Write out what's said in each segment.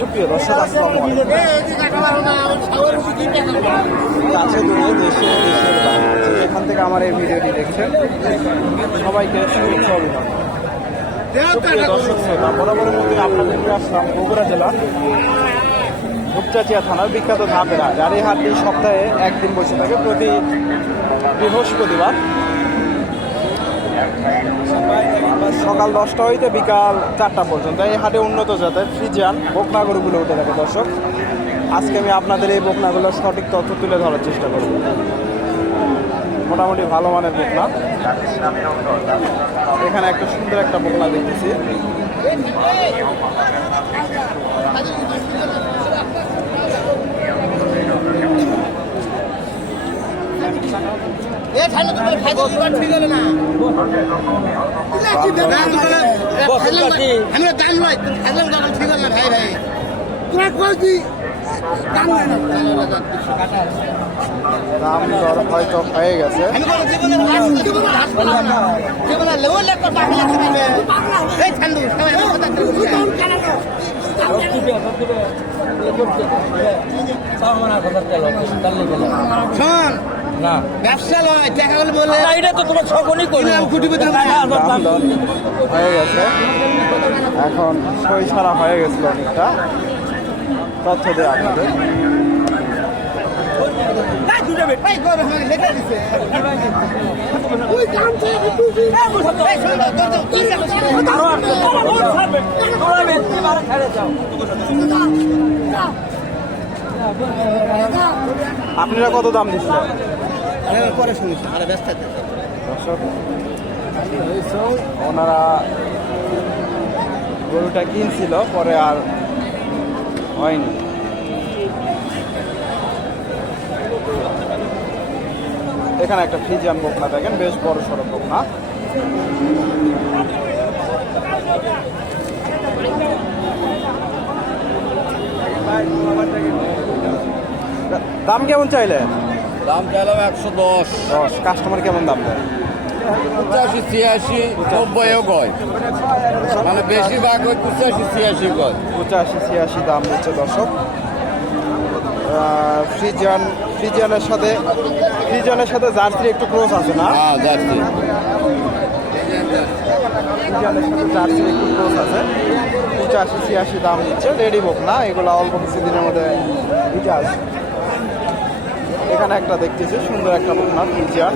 সুপ্রিয় দর্শক আসসালামু দূরে দেশে দেশের বাইরে যে থেকে আমার এই ভিডিওটি দেখছেন সবাইকে শুভেচ্ছা অভিনন্দন সুপ্রিয় দর্শক শ্রোতা বরাবরের মধ্যে আপনাদের আসলাম বগুড়া জেলার ধূপচাচিয়া থানার বিখ্যাত ধাপেরা যার এই হাটটি সপ্তাহে একদিন বসে থাকে প্রতি বৃহস্পতিবার। সকাল দশটা হইতে বিকাল চারটা পর্যন্ত এই হাটে উন্নত জাতের ফ্রিজিয়ান বকনা গরুগুলো উঠে থাকে, দর্শক। আজকে আমি আপনাদের এই বকনাগুলোর সঠিক তথ্য তুলে ধরার চেষ্টা করব। মোটামুটি ভালো মানের বকনা। এখানে একটা সুন্দর একটা বোকনা দেখতেছি। আমরা দাম নয় খাইলাম যখন ঠিক না ভাই ভাই তোরা কই দাম নয় না দাম দর হয়তো হয়ে গেছে শোন না ব্যবসা লয় টাকা গুলো বলে না, এটা তো তোমার সকলই করবে আমি কুটিপতি লোক। হয়ে গেছে এখন সই ছাড়া হয়ে গেছিল অনেকটা তথ্য দেয় আপনাদের হয়ে আপনারা কত দাম দিচ্ছিলেন আমি পরে শুনিস আরে ব্যস্ত ওনারা গরুটা কিনছিল, পরে আর হয়নি। এখানে একটা ফ্রিজিয়ান বকনা দেখেন, বেশ বড় সড়ক বকনা। দাম কেমন চাইলে দাম চাইলাম একশো দশ। দশ। কাস্টমার কেমন দাম দেয়? পঁচাশি ছিয়াশি নব্বইও কয়। মানে বেশিরভাগ ওই পঁচাশি ছিয়াশি কয়। পঁচাশি ছিয়াশি দাম দিচ্ছে দর্শক। আহ, ফ্রিজিয়ান ফ্রিজিয়ানের সাথে ফ্রিজিয়ানের সাথে জার্সির একটু ক্রোস আছে না? হ্যাঁ একটু ক্রোস আছে। পঁচাশি ছিয়াশি দাম দিচ্ছে। রেডি বুক না এগুলো অল্প কিছুদিনের মধ্যে দিতে আসবে। এখানে একটা দেখতেছি, সুন্দর একটা না ফ্রিজিয়ান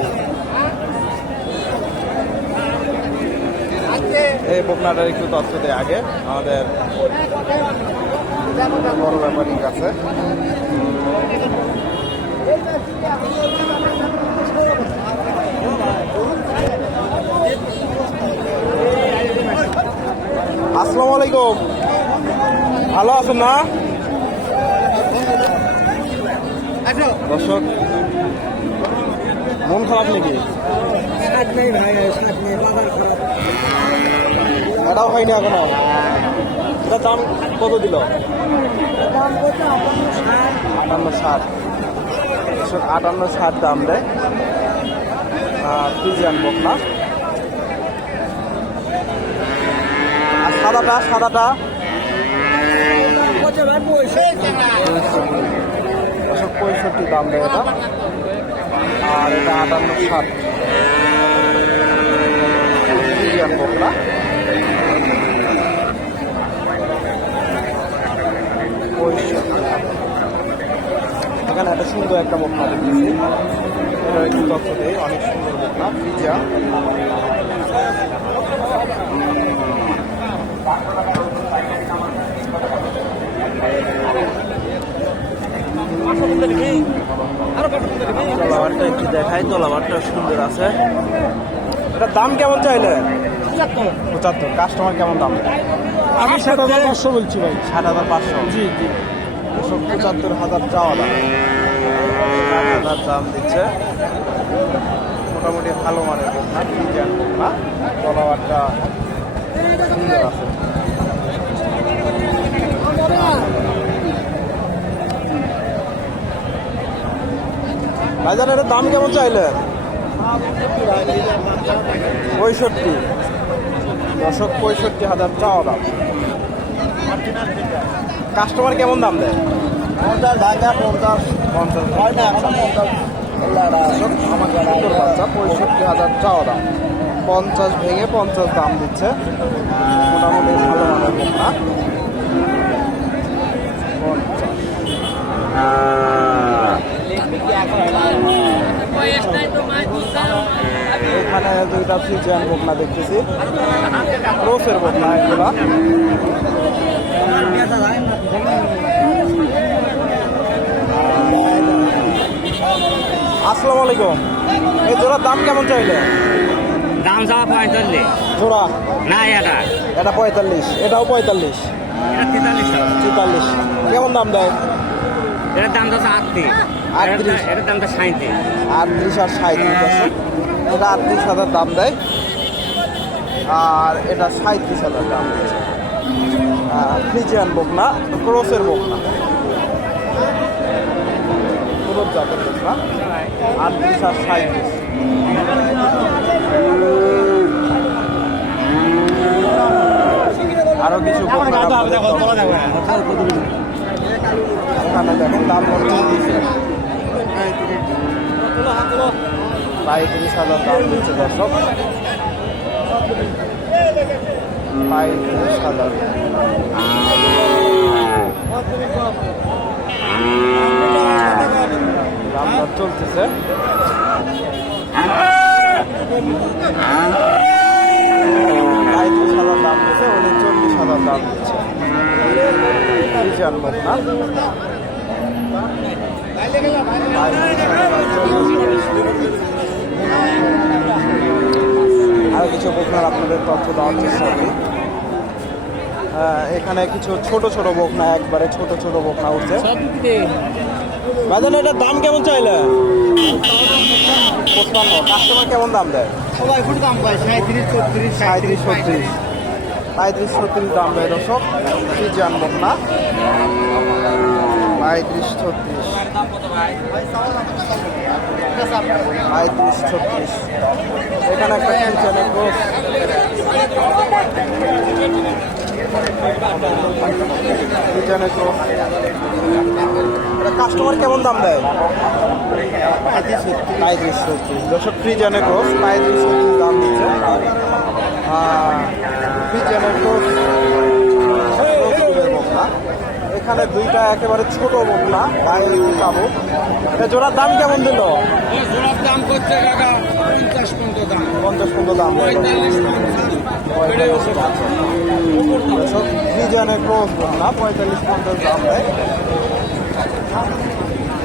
এই বকনাটার একটু তথ্য দেয় আগে, আমাদের বড় ব্যাপারীর কাছে আসসালামু আলাইকুম। ভালো আছেন না? দর্শক মন খারাপ নাকি? এটাও হয়নি এখনও। এটা দাম কত দিল? আটান্ন ষাট। আটান্ন ষাট। দাম দেয় ফ্রিজিয়ান বকনা। আর সাদাটা সাদাটা? দর্শক পঁয়ষট্টি দাম দেয় এটা। আর এটা আটান্ন ফ্রিজিয়ান এখানে একটা সুন্দর একটা বকনা দেখতেছি। অনেক সুন্দর বকনা ফ্রিজিয়ান দেখাই তলাবারটা সুন্দর আছে। এটার দাম কেমন চাইলে? পঁচাত্তর। কাস্টমার কেমন দাম? আমি সাত হাজার পাঁচশো বলছি ভাই। ষাট হাজার পাঁচশো? জি জি। দুশো পঁচাত্তর হাজার চাওয়া দাম। হাজার দাম দিচ্ছে। মোটামুটি ভালো মানের বোনা ডিজাইন বোনা তলাবারটা সুন্দর আছে। ভাইজান এটার দাম কেমন চাইলেন? পঁয়ষট্টি। দশক পঁয়ষট্টি হাজার চাওয়া দাম। কাস্টমার কেমন দাম দেয়? পঞ্চাশ ঢাকা পঞ্চাশ। পঞ্চাশ। হয় না পঞ্চাশ। বাচ্চা পঁয়ষট্টি হাজার চাওয়া দাম। পঞ্চাশ ভেঙে পঞ্চাশ দাম দিচ্ছে। মোটামুটি ভালো মানের এখানে দুইটা ফ্রিজিয়ান বকনা দেখতেছি। ক্রোসের বকনা এগুলা। আসসালামু আলাইকুম। এই জোড়ার দাম কেমন চাইলে? দাম চাওয়া পঁয়তাল্লিশ। জোড়া? না এটা। এটা পঁয়তাল্লিশ। এটাও পঁয়তাল্লিশ। তেতাল্লিশ। তেতাল্লিশ। কেমন দাম দেয়? এটার দাম তো আটত্রিশ। আটত্রিশ। এটার দাম তো সাঁত্রিশ আটত্রিশ আর সাঁত্রিশ আছে এটা আটত্রিশ হাজার দাম দেয়। আর এটা সাঁত্রিশ হাজার দাম ফ্রিজিয়ান বকনা ক্রোসের বকনা। ক্রোস জাতের বকনা। আটত্রিশ আর সাঁত্রিশ আরও কিছু ওখানে দেখেন দাম বলছে পঁয়ত্রিশ হাজার দাম দিচ্ছে দর্শক। পঁয়ত্রিশ হাজার দামটা চলতেছে। পঁয়ত্রিশ হাজার দাম দিচ্ছে উনি চল্লিশ হাজার দাম দিচ্ছে জানব না। আরও কিছু বকনার আপনাদের তথ্য দেওয়ার চেষ্টা করি। এখানে কিছু ছোট ছোট বকনা একবারে ছোট ছোট বকনা উঠছে। বাজান এটার দাম কেমন চাইলে? পঁচপান্ন। কাস্টমার কেমন দাম দেয়? সবাই ফুট দাম পায় সাঁত্রিশ ছত্রিশ সাঁত্রিশ ছত্রিশ। পঁয়ত্রিশ ছত্রিশ দাম দেয় দর্শক। কি জানব না পঁয়ত্রিশ, ছত্রিশ। পঁয়ত্রিশ, ছত্রিশ। এখানে একটা ক্রোস কাস্টমার কেমন দাম দেয়? পঁয়ত্রিশ, ছত্রিশ। দর্শক ফ্রিজানে দাম দিচ্ছে। ফ্রিজানের ক্রোস বকনা এখানে দুইটা একেবারে ছোট বকনা বাইরে পাবো এটা জোড়ার দাম কেমন দিল? জোড়ার দাম করছে পঞ্চাশ পর্যন্ত দাম। পঞ্চাশ পনেরো দাম ক্রোস বকনা পঁয়তাল্লিশ পঞ্চাশ। দাম। দেয়।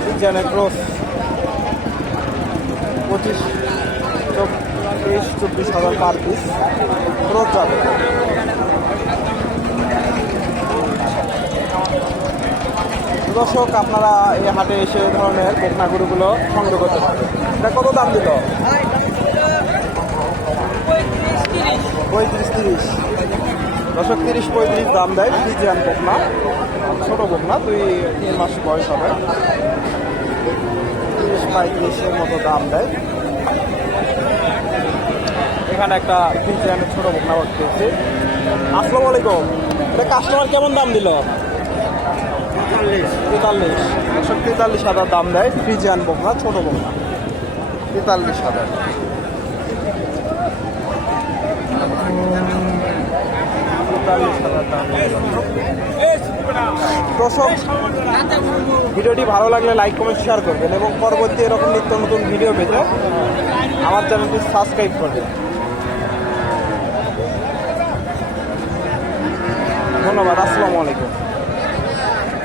ফ্রিজানের ক্রোস পঁচিশ চব্বিশ চব্বিশ হাজার পার পিস। ক্রোস যাবে। দর্শক, আপনারা এই হাটে এসে ধরনের বকনা গরুগুলো সংগ্রহ করতে পারেন এটা কত দাম দিল? পঁয়ত্রিশ তিরিশ। দশক তিরিশ পঁয়ত্রিশ দাম দেয় ফ্রিজিয়ান বকনা ছোটো বকনা, দুই, তিন মাস বয়স হবে। তিরিশ পঁয়ত্রিশের মতো দাম দেয়। এখানে একটা ফ্রিজিয়ানের ছোটো বকনা পেয়েছি আসসালামু আলাইকুম। এটা কাস্টমার কেমন দাম দিল? তেতাল্লিশ একশো তেতাল্লিশ হাজার দাম দেয় ফ্রিজিয়ান বকনা, ছোট বকনা। তেতাল্লিশ হাজার। দর্শক, ভিডিওটি ভালো লাগলে লাইক, কমেন্ট শেয়ার করবেন এবং পরবর্তী এরকম নিত্য নতুন ভিডিও পেতে আমার চ্যানেলটি সাবস্ক্রাইব করবেন। ধন্যবাদ, আসসালামু আলাইকুম।